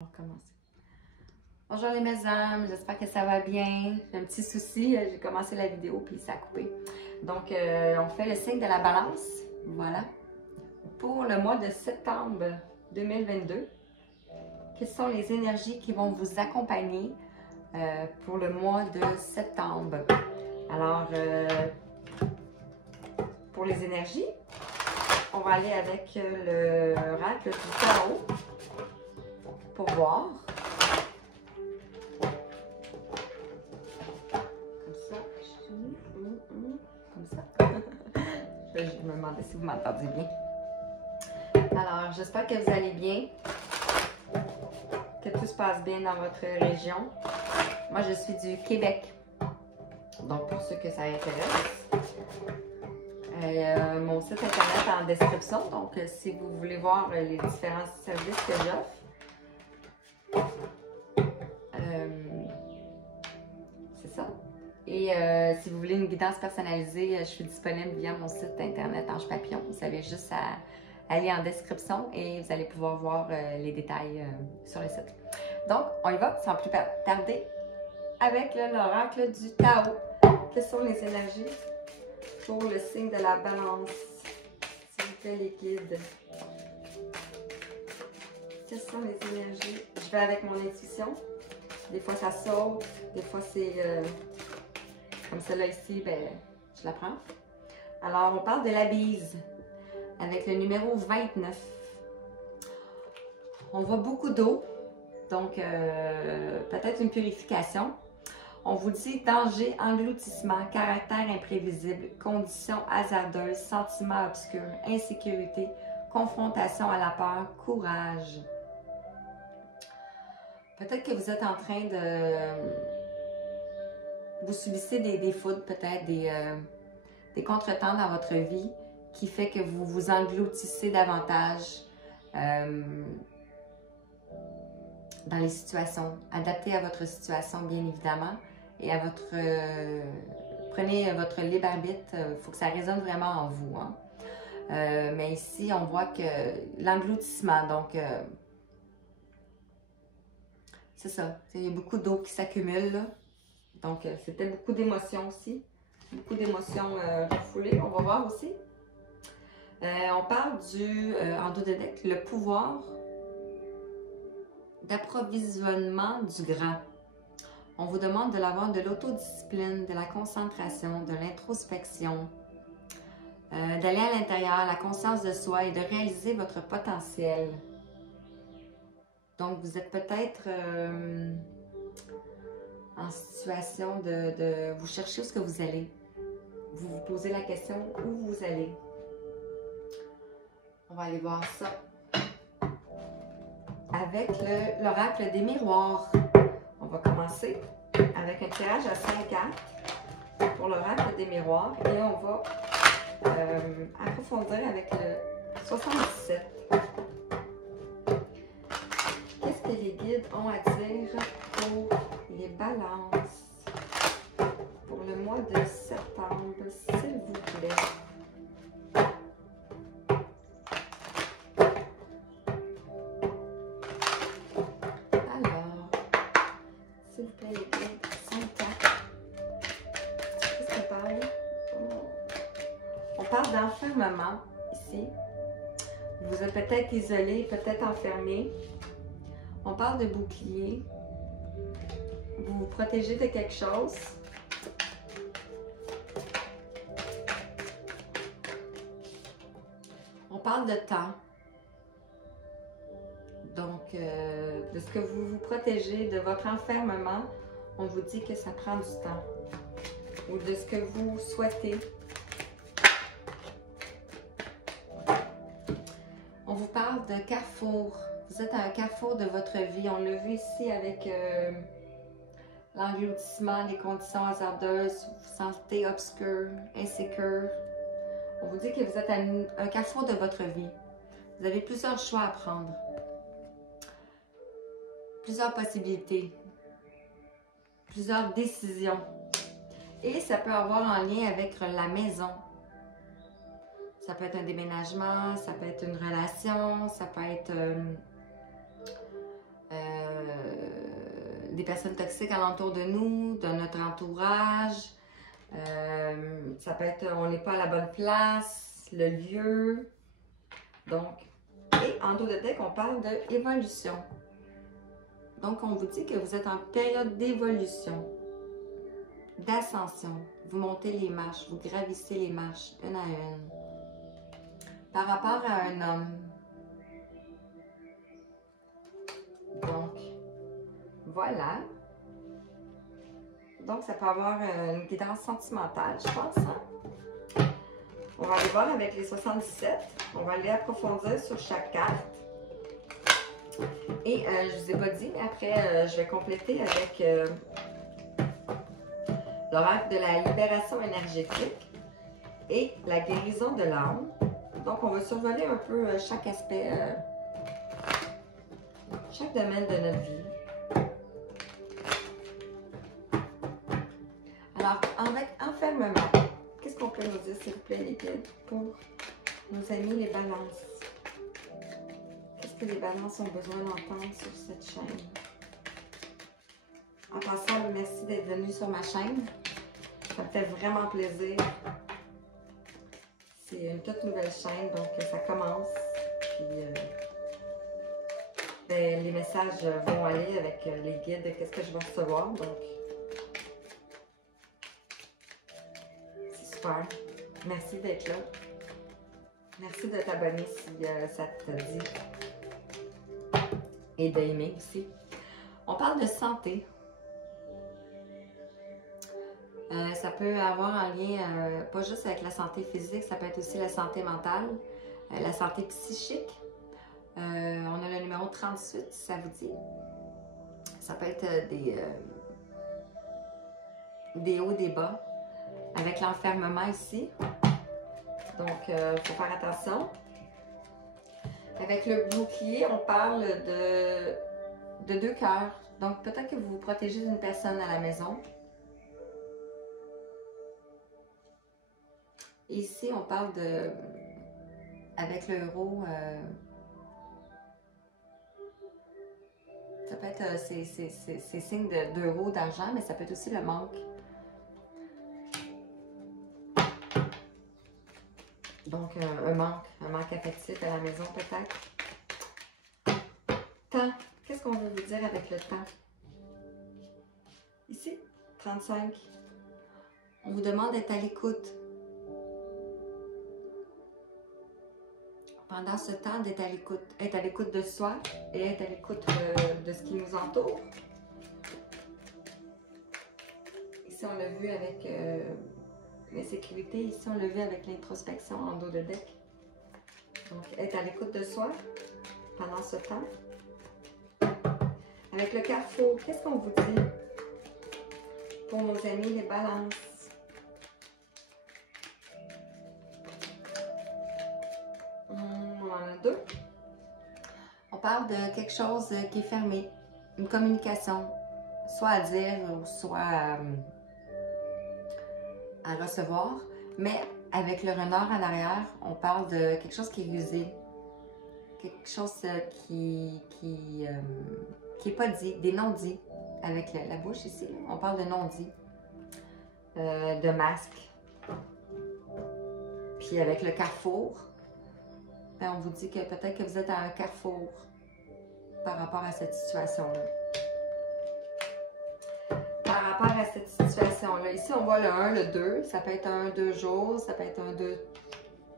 On va commencer. Bonjour les mesdames, j'espère que ça va bien. J'ai un petit souci, j'ai commencé la vidéo puis ça a coupé. Donc, on fait le signe de la balance, voilà. Pour le mois de septembre 2022, quelles sont les énergies qui vont vous accompagner pour le mois de septembre? Alors, pour les énergies, on va aller avec l'oracle du tarot pour voir. Comme ça. Je me demandais si vous m'entendiez bien. Alors, j'espère que vous allez bien, que tout se passe bien dans votre région. Moi, je suis du Québec. Donc, pour ceux que ça intéresse, mon site internet est en description. Donc, si vous voulez voir les différents services que j'offre, c'est ça. Et si vous voulez une guidance personnalisée, je suis disponible via mon site internet Ange Papillon. Vous avez juste à aller en description et vous allez pouvoir voir les détails sur le site. Donc, on y va sans plus tarder avec l'oracle du Tao. Quelles sont les énergies pour le signe de la balance? S'il vous plaît, les guides. Quelles sont les énergies? Je vais avec mon intuition. Des fois, ça saute. Des fois, c'est... comme celle-là ici, ben, je la prends. Alors, on parle de la bise avec le numéro 29. On voit beaucoup d'eau, donc peut-être une purification. On vous dit danger, engloutissement, caractère imprévisible, conditions hasardeuses, sentiments obscurs, insécurité, confrontation à la peur, courage. Peut-être que vous êtes en train de... Vous subissez des foudres, peut-être des contretemps dans votre vie qui fait que vous vous engloutissez davantage dans les situations. Adaptez à votre situation, bien évidemment, et à votre... prenez votre libre arbitre, il faut que ça résonne vraiment en vous. Hein? Mais ici, on voit que l'engloutissement, donc... c'est ça, il y a beaucoup d'eau qui s'accumule, là. Donc, c'était beaucoup d'émotions aussi. Beaucoup d'émotions refoulées. On va voir aussi. On parle du, en dos de deck, le pouvoir d'approvisionnement du grand. On vous demande de l'avoir de l'autodiscipline, de la concentration, de l'introspection, d'aller à l'intérieur, la conscience de soi et de réaliser votre potentiel. Donc, vous êtes peut-être... en situation de vous chercher où est-ce que vous allez. Vous vous posez la question où vous allez. On va aller voir ça avec l'oracle des miroirs. On va commencer avec un tirage à 5 cartes pour l'oracle des miroirs et on va approfondir avec le 77. Qu'est-ce que les guides ont à dire pour les balances pour le mois de septembre, s'il vous plaît? Alors, s'il vous plaît, les guides, 5 cartes. Qu'est-ce qu'on parle? On parle d'enfermement ici. Vous êtes peut-être isolé, peut-être enfermé. On parle de bouclier. Vous vous protégez de quelque chose. On parle de temps. Donc, de ce que vous vous protégez, de votre enfermement, on vous dit que ça prend du temps. Ou de ce que vous souhaitez. On vous parle de carrefour. Vous êtes à un carrefour de votre vie. On l'a vu ici avec... l'engloutissement, les conditions hasardeuses, vous vous sentez obscur, insécure. On vous dit que vous êtes à un carrefour de votre vie. Vous avez plusieurs choix à prendre. Plusieurs possibilités. Plusieurs décisions. Et ça peut avoir un lien avec la maison. Ça peut être un déménagement, ça peut être une relation, ça peut être des personnes toxiques alentour de nous, de notre entourage. Ça peut être on n'est pas à la bonne place, le lieu. Donc, et en dos de deck, on parle d'évolution. Donc, on vous dit que vous êtes en période d'évolution, d'ascension. Vous montez les marches, vous gravissez les marches une à une. Par rapport à un homme. Donc, voilà. Donc, ça peut avoir une guidance sentimentale, je pense. Hein? On va aller voir avec les 77. On va aller approfondir sur chaque carte. Et je ne vous ai pas dit, mais après, je vais compléter avec l'oracle de la libération énergétique et la guérison de l'âme. Donc, on va survoler un peu chaque aspect, chaque domaine de notre vie. Alors, avec enfermement, qu'est-ce qu'on peut nous dire, s'il vous plaît, les guides, pour nos amis les balances? Qu'est-ce que les balances ont besoin d'entendre sur cette chaîne? En passant, merci d'être venu sur ma chaîne. Ça me fait vraiment plaisir. C'est une toute nouvelle chaîne, donc ça commence. Puis, ben, les messages vont aller avec les guides de qu'est-ce que je vais recevoir. Donc, c'est super. Merci d'être là. Merci de t'abonner si ça te dit. Et d'aimer aussi. On parle de santé. Ça peut avoir un lien, pas juste avec la santé physique, ça peut être aussi la santé mentale, la santé psychique. On a le numéro 38, si ça vous dit. Ça peut être des hauts, des bas, avec l'enfermement ici. Donc, il faut faire attention. Avec le bouclier, on parle de deux cœurs. Donc, peut-être que vous vous protégez d'une personne à la maison. Ici, on parle de, avec le héros, ça peut être ces signes d'euros, d'argent, mais ça peut être aussi le manque. Donc, un manque affectif à la maison peut-être. Temps, qu'est-ce qu'on veut vous dire avec le temps? Ici, 35. On vous demande d'être à l'écoute. Pendant ce temps, d'être à l'écoute de soi et être à l'écoute de ce qui nous entoure. Ici, on l'a vu avec l'insécurité. Ici, on l'a vu avec l'introspection en dos de deck. Donc, être à l'écoute de soi pendant ce temps. Avec le carrefour, qu'est-ce qu'on vous dit pour nos amis les balances? On en a deux. On parle de quelque chose qui est fermé, une communication, soit à dire ou soit à recevoir, mais avec le renard en arrière, on parle de quelque chose qui est usé, quelque chose qui est pas dit, des non-dits. Avec la bouche ici, là, on parle de non-dits, de masque. Puis avec le carrefour, ben on vous dit que peut-être que vous êtes à un carrefour par rapport à cette situation-là. Par rapport à cette situation-là, ici on voit le 1, le 2, ça peut être un 2 jours, ça peut être un 2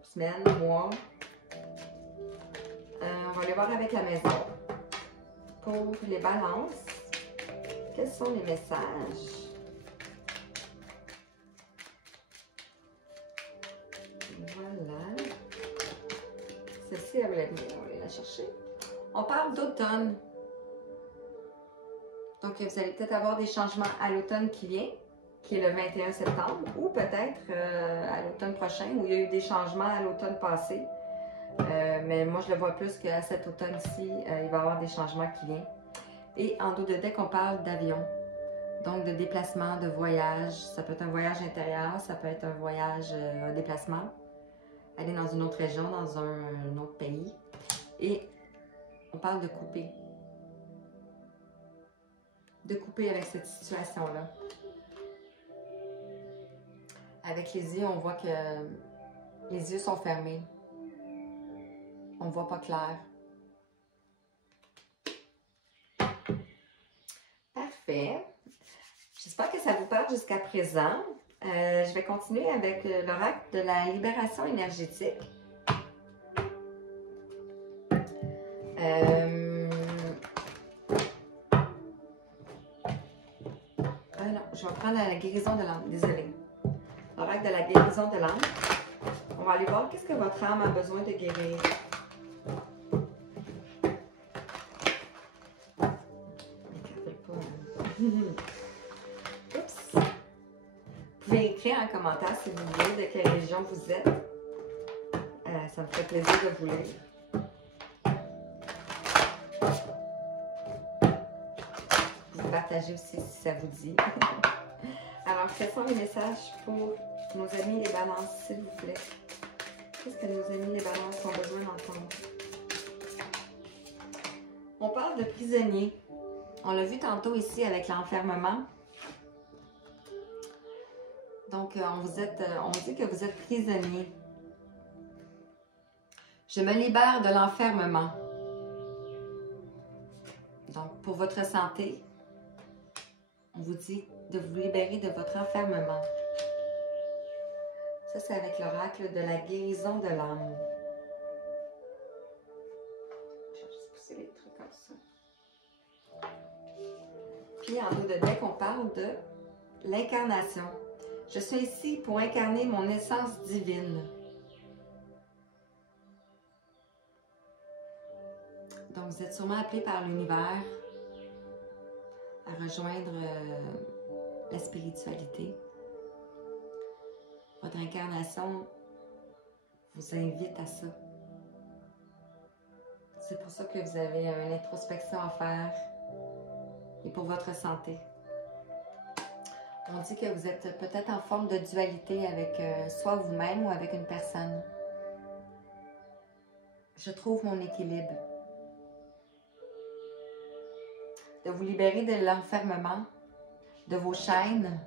semaines, mois. On va aller voir avec la maison. Pour les balances, quels sont les messages? Voilà. Celle-ci, elle voulait venir, on va aller la chercher. On parle d'automne. Donc, vous allez peut-être avoir des changements à l'automne qui vient, qui est le 21 septembre, ou peut-être à l'automne prochain, où il y a eu des changements à l'automne passé. Mais moi, je le vois plus qu'à cet automne-ci, il va y avoir des changements qui viennent. Et en dos de deck, on parle d'avion. Donc, de déplacement, de voyage. Ça peut être un voyage intérieur, ça peut être un voyage, un déplacement. Aller dans une autre région, dans un autre pays. Et on parle de couper. de couper avec cette situation-là. Avec les yeux, on voit que les yeux sont fermés. On ne voit pas clair. Parfait. J'espère que ça vous parle jusqu'à présent. Je vais continuer avec l'oracle de la libération énergétique. Non, je vais prendre la guérison de l'âme. Désolée. L'oracle de la guérison de l'âme. On va aller voir qu'est-ce que votre âme a besoin de guérir. Oups. Vous pouvez écrire en commentaire si vous voulez de quelle région vous êtes. Ça me ferait plaisir de vous lire. Vous partagez aussi si ça vous dit. Alors, quels sont les messages pour nos amis les balances, s'il vous plaît? Qu'est-ce que nos amis les balances ont besoin d'entendre? On parle de prisonniers. On l'a vu tantôt ici avec l'enfermement. Donc, on dit que vous êtes prisonnier. Je me libère de l'enfermement. Donc, pour votre santé, on vous dit de vous libérer de votre enfermement. Ça, c'est avec l'oracle de la guérison de l'âme. Je vais juste pousser les trucs comme ça. Puis, en dos de deck, on parle de l'incarnation. Je suis ici pour incarner mon essence divine. Donc, vous êtes sûrement appelé par l'univers à rejoindre la spiritualité. Votre incarnation vous invite à ça. C'est pour ça que vous avez une introspection à faire et pour votre santé. On dit que vous êtes peut-être en forme de dualité avec soit vous-même ou avec une personne. Je trouve mon équilibre. De vous libérer de l'enfermement, de vos chaînes,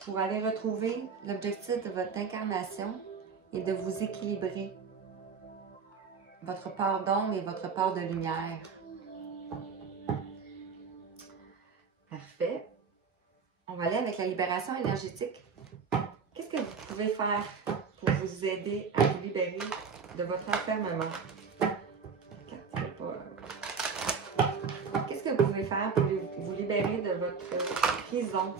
pour aller retrouver l'objectif de votre incarnation et de vous équilibrer. Votre part d'ombre et votre part de lumière. Parfait. On va aller avec la libération énergétique. Qu'est-ce que vous pouvez faire pour vous aider à vous libérer de votre enfermement? Qu'est-ce que vous pouvez faire pour vous libérer de votre prison?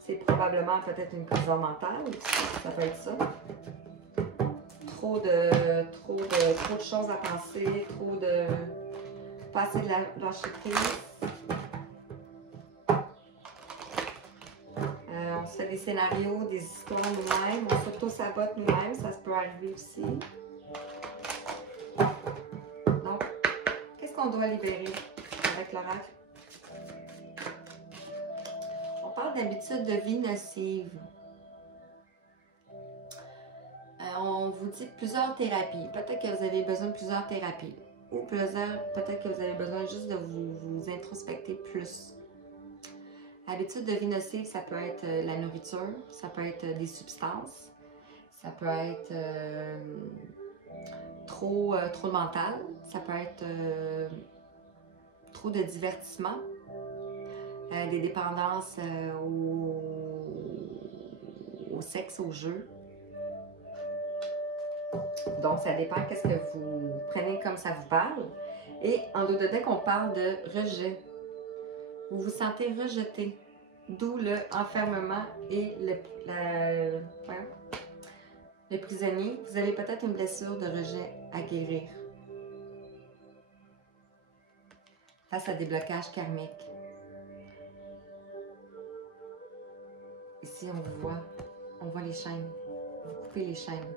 C'est probablement peut-être une prison mentale, ça peut être ça. Trop de choses à penser, pas assez de lâcher prise. On se fait des scénarios, des histoires nous-mêmes, on s'auto-sabote nous-mêmes, ça se peut arriver aussi. Donc, qu'est-ce qu'on doit libérer avec l'oracle? On parle d'habitudes de vie nocives. On vous dit plusieurs thérapies. Peut-être que vous avez besoin de plusieurs thérapies. Ou peut-être que vous avez besoin juste de vous introspecter plus. Habitudes de vie nocives, ça peut être la nourriture, ça peut être des substances, ça peut être trop de mental, ça peut être trop de divertissement, des dépendances au sexe, au jeu. Donc, ça dépend qu'est-ce que vous prenez comme ça vous parle. Et en dos de deck, on parle de rejet. Vous vous sentez rejeté, d'où le enfermement et le prisonnier. Vous avez peut-être une blessure de rejet à guérir face à des blocages karmiques. Ici, on voit les chaînes. Vous coupez les chaînes.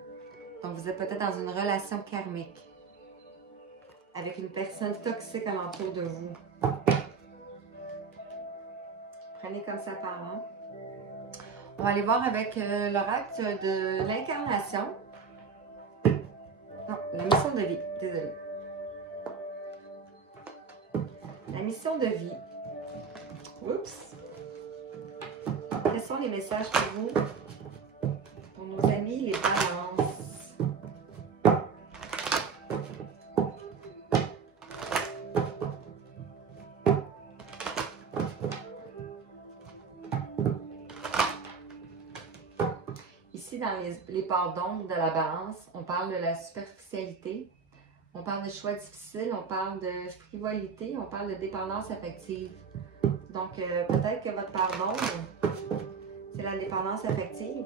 Donc, vous êtes peut-être dans une relation karmique avec une personne toxique alentour de vous. Prenez comme ça par là. On va aller voir avec l'oracle de l'incarnation. Non, la mission de vie. Désolée. La mission de vie. Oups! Quels sont les messages pour vous? Pour nos amis, les balances. Ici, dans les parts d'ombre de la balance, on parle de la superficialité, on parle de choix difficiles, on parle de frivolité, on parle de dépendance affective. Donc, peut-être que votre part d'ombre, c'est la dépendance affective.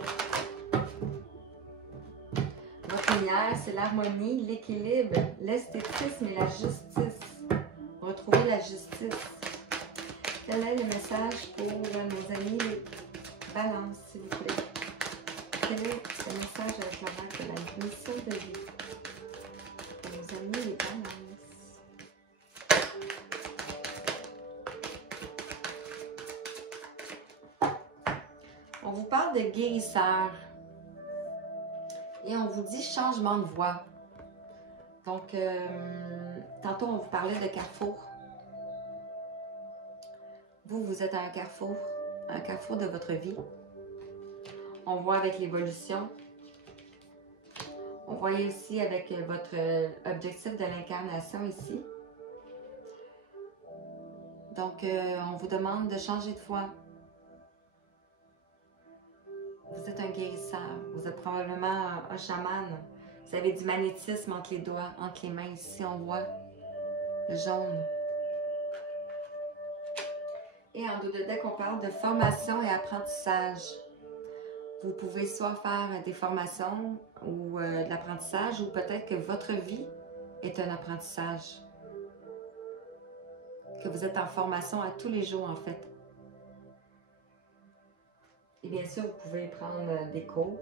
Votre lumière, c'est l'harmonie, l'équilibre, l'esthétisme et la justice. Retrouver la justice. Quel est le message pour nos amis les balances, s'il vous plaît? Quel est le message avec l'oracle de la mission de vie pour nos amis les balances? On vous parle de guérisseur et on vous dit changement de voie. Donc, tantôt on vous parlait de carrefour. Vous êtes à un carrefour de votre vie. On voit avec l'évolution. On voit aussi avec votre objectif de l'incarnation ici. Donc, on vous demande de changer de voie. Vous êtes un guérisseur. Vous êtes probablement un chaman. Vous avez du magnétisme entre les doigts, entre les mains. Ici, on voit le jaune. Et en dos de deck, on parle de formation et apprentissage. Vous pouvez soit faire des formations ou de l'apprentissage, ou peut-être que votre vie est un apprentissage. Que vous êtes en formation à tous les jours, en fait. Et bien sûr, vous pouvez prendre des cours.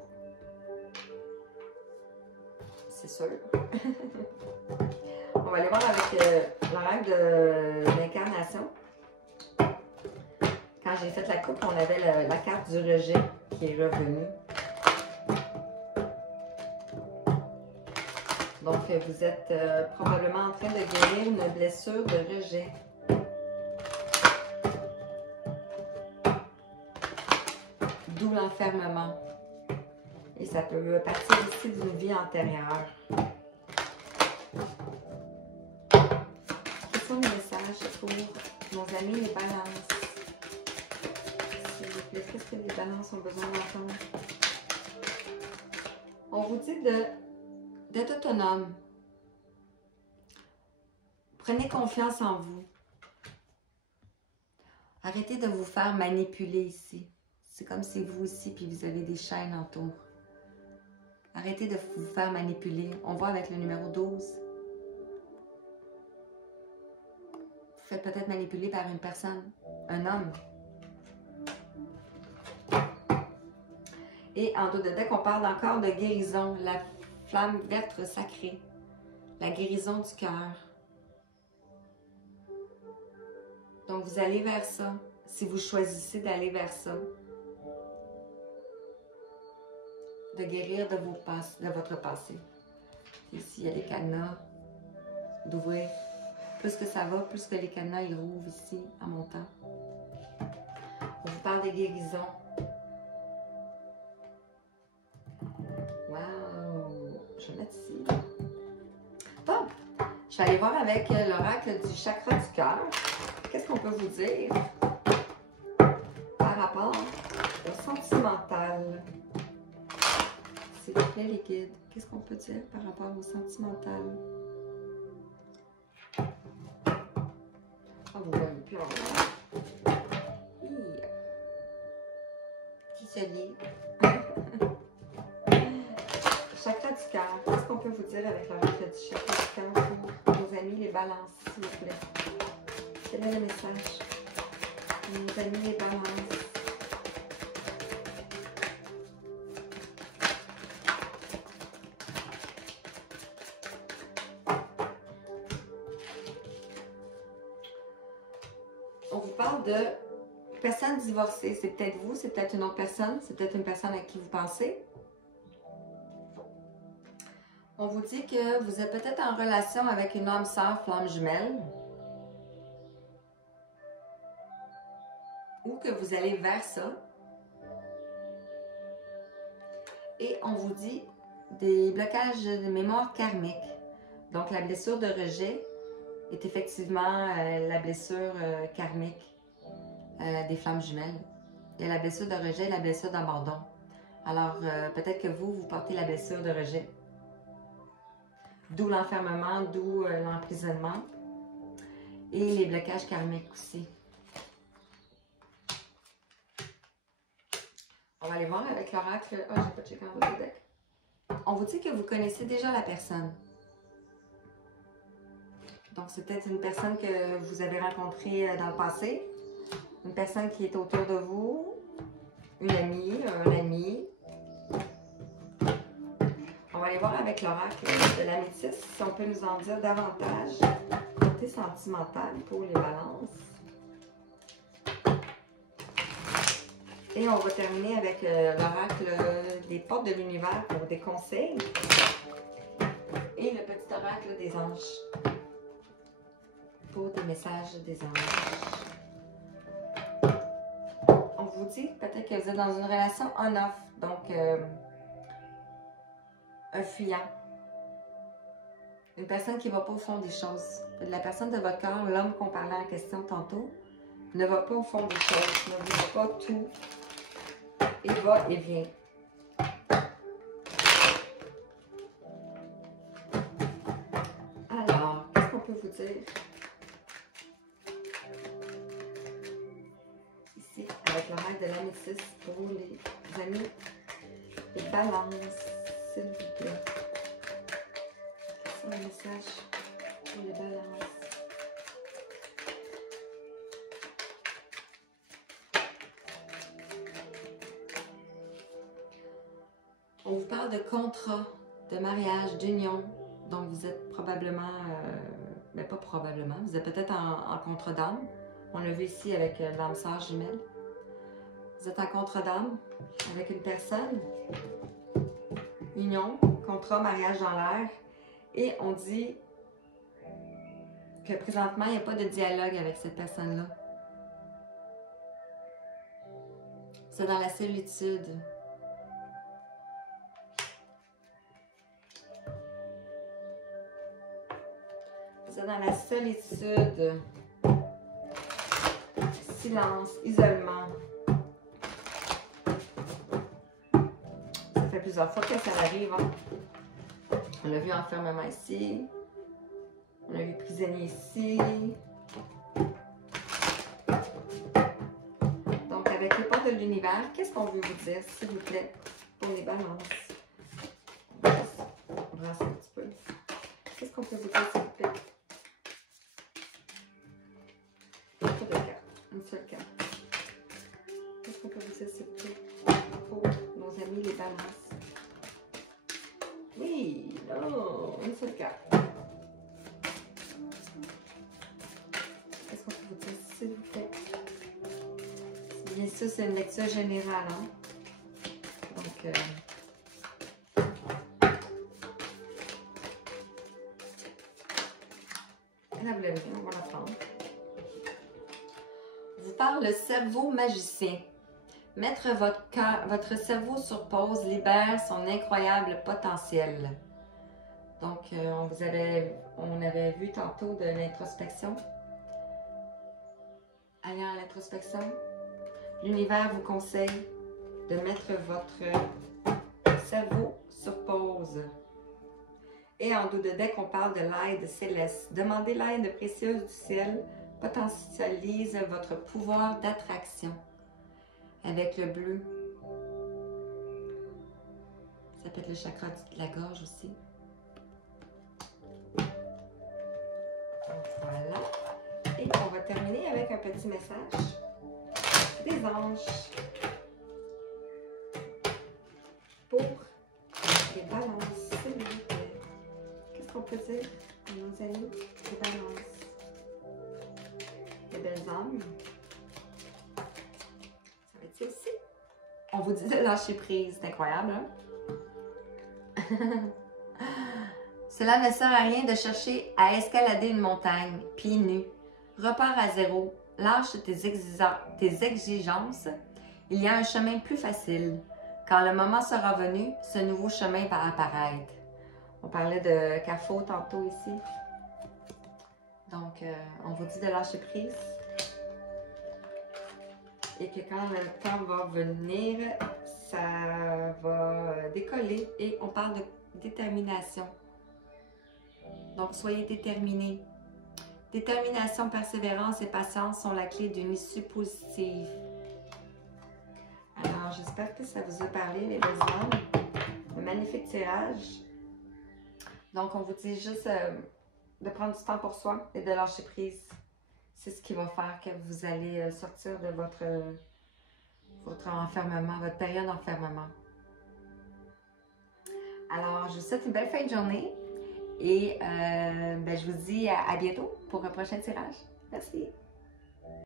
C'est sûr. On va aller voir avec l'oracle de l'incarnation. Quand j'ai fait la coupe, on avait la carte du rejet qui est revenue. Donc, vous êtes probablement en train de guérir une blessure de rejet. D'où l'enfermement. Et ça peut partir aussi d'une vie antérieure. Quels sont les messages pour nos amis les balances? S'il vous plaît, qu'est-ce que les balances ont besoin d'entendre? On vous dit d'être autonome. Prenez confiance en vous. Arrêtez de vous faire manipuler ici. C'est comme si vous aussi, puis vous avez des chaînes autour. Arrêtez de vous faire manipuler. On voit avec le numéro 12. Vous faites peut-être manipuler par une personne, un homme. Et en dos de deck, on parle encore de guérison, la flamme verte sacrée, la guérison du cœur. Donc, vous allez vers ça, si vous choisissez d'aller vers ça. De guérir de votre passé. Ici, il y a les cadenas d'ouvrir. Plus que ça va, plus que les cadenas ils rouvrent ici en montant. On vous parle de guérison. Wow! Je vais mettre ici. Top! Je vais aller voir avec l'oracle du chakra du cœur. Qu'est-ce qu'on peut vous dire par rapport au sentimental? S'il vous plaît, les guides, qu'est-ce qu'on peut dire par rapport au sentimental? Ah, vous voyez plus en haut. Qui se lit. Chakra du cœur. Qu'est-ce qu'on peut vous dire avec l'oracle du chakra du cœur pour nos amis les balances, s'il vous plaît? Quel est le message pour nos amis les balances? On vous parle de personnes divorcées. C'est peut-être vous, c'est peut-être une autre personne, c'est peut-être une personne à qui vous pensez. On vous dit que vous êtes peut-être en relation avec une âme sœur flamme jumelle. ou que vous allez vers ça. Et on vous dit des blocages de mémoire karmique. Donc, la blessure de rejet est effectivement la blessure karmique des flammes jumelles. Il y a la blessure de rejet et la blessure d'abandon. Alors, peut-être que vous portez la blessure de rejet. D'où l'enfermement, d'où l'emprisonnement. Et les blocages karmiques aussi. On va aller voir avec l'oracle. Oh, j'ai pas checké en bas du deck. On vous dit que vous connaissez déjà la personne. Donc, c'est peut-être une personne que vous avez rencontrée dans le passé. Une personne qui est autour de vous. Une amie, un ami. On va aller voir avec l'oracle de l'améthyste si on peut nous en dire davantage. Côté sentimental pour les balances. Et on va terminer avec l'oracle des portes de l'univers pour des conseils. Et le petit oracle des anges pour des messages des anges. On vous dit peut-être que vous êtes dans une relation on-off, donc un fuyant. Une personne qui ne va pas au fond des choses. La personne de votre cœur, l'homme qu'on parlait en question tantôt, ne va pas au fond des choses, ne dit pas tout. Il va et vient. Alors, qu'est-ce qu'on peut vous dire? Ici, avec l'oracle de l'améthyste pour les amis, les balances, s'il vous plaît. C'est un message pour les balances. On vous parle de contrat, de mariage, d'union. Donc, vous êtes probablement, mais pas probablement, vous êtes peut-être en contrat d'âme. On l'a vu ici avec l'âme sœur jumelle. Vous êtes en contrat d'âme avec une personne. Union, contrat, mariage dans l'air. Et on dit que présentement, il n'y a pas de dialogue avec cette personne-là. C'est dans la solitude. Vous êtes dans la solitude, silence, isolement. Ça fait plusieurs fois que ça arrive. Hein? On l'a vu enfermement ici. On l'a vu prisonnier ici. Donc, avec les portes de l'univers, qu'est-ce qu'on veut vous dire, s'il vous plaît, pour les balances? On brasse un petit peu. Qu'est-ce qu'on peut vous dire, s'il vous plaît? Une seule carte. Qu'est-ce qu'on peut vous dire, s'il vous plaît, pour nos amis les balances? Oui, non, une seule carte. Qu'est-ce qu'on peut vous dire, s'il vous plaît? Bien sûr, c'est une lecture générale, hein? Donc, la voulait bien, on va la prendre. Vous parle le cerveau magicien. Mettre votre cerveau sur pause libère son incroyable potentiel. Donc, on avait vu tantôt de l'introspection. Allez à l'introspection. L'univers vous conseille de mettre votre cerveau sur pause. Et en dos de deck, on parle de l'aide céleste. Demandez l'aide précieuse du ciel. Potentialise votre pouvoir d'attraction. Avec le bleu. Ça peut être le chakra de la gorge aussi. Voilà. Et on va terminer avec un petit message des anges pour les balances. Qu'est-ce qu'on peut dire à nos amis les balances? Les belles âmes. Ça va être ça aussi. On vous dit de lâcher prise. C'est incroyable, hein? Cela ne sert à rien de chercher à escalader une montagne, pieds nus. Repart à zéro. lâche tes exigences. Il y a un chemin plus facile. Quand le moment sera venu, ce nouveau chemin va apparaître. On parlait de CAFO tantôt ici. Donc, on vous dit de lâcher prise. Et que quand le temps va venir, ça va décoller. Et on parle de détermination. Donc, soyez déterminés. Détermination, persévérance et patience sont la clé d'une issue positive. Alors, j'espère que ça vous a parlé, les belles âmes. Un magnifique tirage. Donc, on vous dit juste de prendre du temps pour soi et de lâcher prise. C'est ce qui va faire que vous allez sortir de votre enfermement, votre période d'enfermement. Alors, je vous souhaite une belle fin de journée et je vous dis à bientôt pour un prochain tirage. Merci!